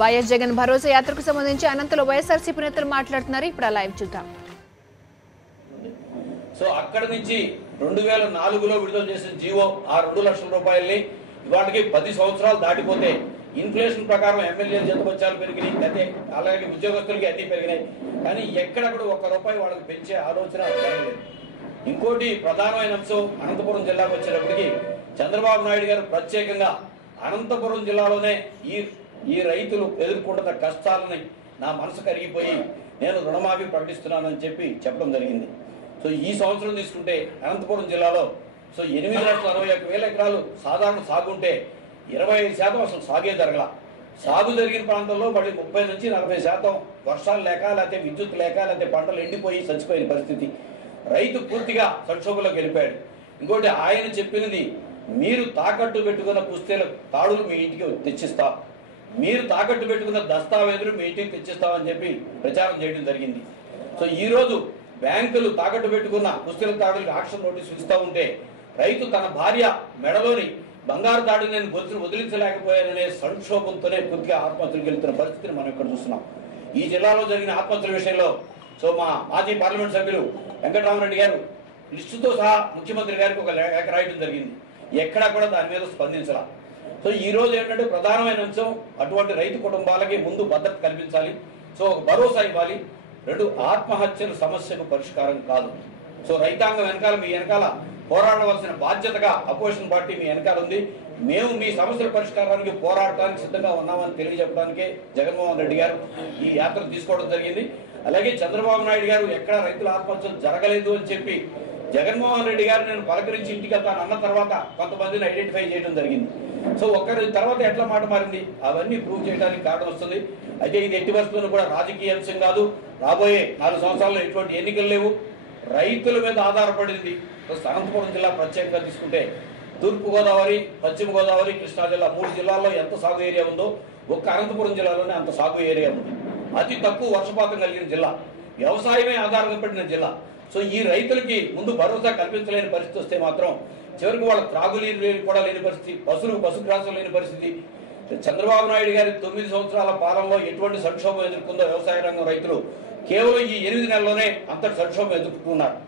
YS Jagan భరోసా యాత్రకు సంబంధించి అనంతలో వైఎస్ఆర్సీపీ నేతలు మాట్లాడుతున్నారు. ఇప్పుడు ఆ లైవ్ చూద్దాం. సో అక్కడ నుంచి 2004లో విడుదల చేసిన జీవో ఆ 2 లక్షల రూపాయల్ని ఇవాటికి 10 సంవత్సరాలు దాటిపోతే ఇన్ఫ్లేషన్ ప్రకారం ఎమ్మెల్యేల జీతభత్యాలు పెరిగినాయి, అయితే అలాగే ఉద్యోగస్తులకి అన్ని పెరిగినాయి. కానీ ఎక్కడక్కడ ₹1 వాళ్ళకి పెంచే ఆలోచన జరగలేదు. ఇంకోటి ప్రధానమైన అంశం అనంతపురం జిల్లాకు వచ్చేటప్పటికి చంద్రబాబు నాయుడు గారు ప్రత్యేకంగా అనంతపురం జిల్లాలోనే ఈ రైతులు ఎదుర్కొంటున్న కష్టాలని నా మనసు కరిగిపోయి నేను రుణమాఫీ ప్రకటిస్తున్నానని చెప్పడం జరిగింది. సో ఈ సంవత్సరం తీసుకుంటే అనంతపురం జిల్లాలో 8,61,000 ఎకరాలు సాధారణ సాగు ఉంటే 25% అసలు సాగే జరగల. సాగు జరిగిన ప్రాంతంలో మళ్ళీ 30 నుంచి 40% వర్షాలు లేక, లేకపోతే విద్యుత్ లేక, లేకపోతే పంటలు ఎండిపోయి చచ్చిపోయిన పరిస్థితి. రైతు పూర్తిగా సంక్షోభంలోకి వెళ్ళిపోయాడు. ఇంకోటి ఆయన చెప్పినది, మీరు తాకట్టు పెట్టుకున్న పుస్తకాల తాడులు మీ ఇంటికి తెచ్చిస్తాం, మీరు తాకట్టు పెట్టుకున్న దస్తావేజులు మీ ఇంటికి తెచ్చిస్తామని చెప్పి ప్రచారం చేయడం జరిగింది. సో ఈరోజు బ్యాంకులు తాకట్టు పెట్టుకున్న పుస్తకాల తాడులకు ఆక్షన్ నోటీసులు ఇస్తూ ఉంటే రైతు తన భార్య మెడలోని బంగారు తాడుని నేను వదిలించలేకపోయాననే సంక్షోభంతోనే పూర్తిగా ఆత్మహత్యలకు వెళ్తున్న పరిస్థితిని మనం ఇక్కడ చూస్తున్నాం. ఈ జిల్లాలో జరిగిన ఆత్మహత్యల విషయంలో మా మాజీ పార్లమెంట్ సభ్యులు వెంకటరామరెడ్డి గారు లిస్టుతో సహా ముఖ్యమంత్రి గారికి ఒక లేఖ రాయడం జరిగింది. ఎక్కడా కూడా దాని మీద స్పందించాల. సో ఈ రోజు ఏంటంటే ప్రధానమైన అంశం అటువంటి రైతు కుటుంబాలకి ముందు భద్రత కల్పించాలి. సో ఒక భరోసా ఇవ్వాలి. 2 ఆత్మహత్యల సమస్యకు పరిష్కారం కాదు. సో రైతాంగం వెనకాల మీ వెనకాల పోరాడవలసిన బాధ్యతగా అపోజిషన్ పార్టీ మీ వెనకాల ఉంది. మేము మీ సమస్యల పరిష్కారానికి పోరాడటానికి సిద్ధంగా ఉన్నామని తెలియజెప్పడానికే జగన్మోహన్ రెడ్డి గారు ఈ యాత్ర తీసుకోవడం జరిగింది. అలాగే చంద్రబాబు నాయుడు గారు ఎక్కడ రైతుల ఆత్మహత్యలు జరగలేదు అని చెప్పి జగన్మోహన్ రెడ్డి గారు నేను పలకరించి ఇంటికి వెళ్తాను అన్న తర్వాత కొంతమందిని ఐడెంటిఫై చేయడం జరిగింది. సో ఒక్కరి తర్వాత ఎట్లా మాట మారింది అవన్నీ ప్రూవ్ చేయడానికి కారణం వస్తుంది. అయితే ఇది ఎట్టి పరిస్థితుల్లో కూడా రాజకీయ అంశం కాదు. రాబోయే 4 సంవత్సరాల్లో ఎటువంటి ఎన్నికలు లేవు. రైతుల మీద ఆధారపడింది. అనంతపురం జిల్లా ప్రత్యేకంగా తీసుకుంటే తూర్పుగోదావరి, పశ్చిమ గోదావరి, కృష్ణా జిల్లా 3 జిల్లాల్లో ఎంత సాగు ఏరియా ఉందో ఒక్క అనంతపురం జిల్లాలోనే అంత సాగు ఏరియా ఉంది. అతి తక్కువ వర్షపాతం కలిగిన జిల్లా, వ్యవసాయమే ఆధారపడిన జిల్లా. సో ఈ రైతులకి ముందు భరోసా కల్పించలేని పరిస్థితి వస్తే మాత్రం చివరికి వాళ్ళ త్రాగునీరు కూడా లేని పరిస్థితి, పశుగ్రాసం లేని పరిస్థితి. చంద్రబాబు నాయుడు గారి 9 సంవత్సరాల పాలనలో ఎటువంటి సంక్షోభం ఎదుర్కొందో వ్యవసాయ రంగం రైతులు కేవలం ఈ 8 నెలల్లోనే అంతటి సంక్షోభం ఎదుర్కొన్నారు.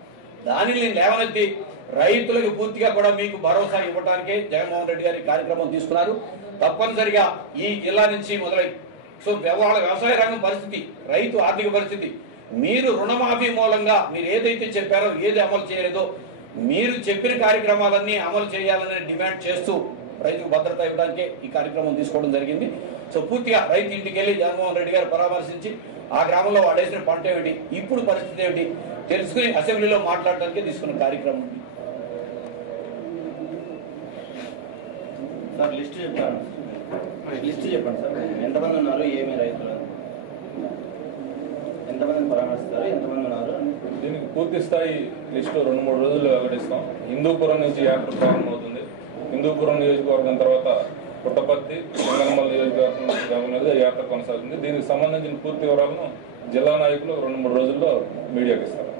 దానిని లేవనెత్తి రైతులకు పూర్తిగా కూడా మీకు భరోసా ఇవ్వడానికే జగన్మోహన్ రెడ్డి గారి కార్యక్రమం తీసుకున్నారు. తప్పనిసరిగా ఈ జిల్లా నుంచి మొదలై సో వాళ్ళ వ్యవసాయ రంగం పరిస్థితి, రైతు ఆర్థిక పరిస్థితి, మీరు రుణమాఫీ మూలంగా మీరు ఏదైతే చెప్పారో, ఏది అమలు చేయలేదో మీరు చెప్పిన కార్యక్రమాలన్నీ అమలు చేయాలని డిమాండ్ చేస్తూ రైతుకు భద్రత ఇవ్వడానికే ఈ కార్యక్రమం తీసుకోవడం జరిగింది. సో పూర్తిగా రైతు ఇంటికి వెళ్ళి జగన్మోహన్ రెడ్డి గారు పరామర్శించి ఆ గ్రామంలో వాడేసిన పంట ఏమిటి, ఇప్పుడు పరిస్థితి ఏమిటి తెలుసుకుని అసెంబ్లీలో మాట్లాడడానికి తీసుకున్న కార్యక్రమం. సార్ లిస్ట్ చెప్పండి సార్. ఎంతమంది ఉన్నారు, ఏమి రైతులు, ఎంతమందిని పరామర్శిస్తారు, ఎంతమంది ఉన్నారు? దీనికి పూర్తి స్థాయి లిస్టు 2-3 రోజుల్లో వెల్లడిస్తాం. హిందూపురం నుంచి యాత్ర ప్రారంభమవుతుంది. హిందూపురం నియోజకవర్గం తర్వాత పుట్టపర్తి, సింగనమల నియోజకవర్గం మీద యాత్ర కొనసాగుతుంది. దీనికి సంబంధించిన పూర్తి వివరాలను జిల్లా నాయకులు 2-3 రోజుల్లో మీడియాకి ఇస్తారు.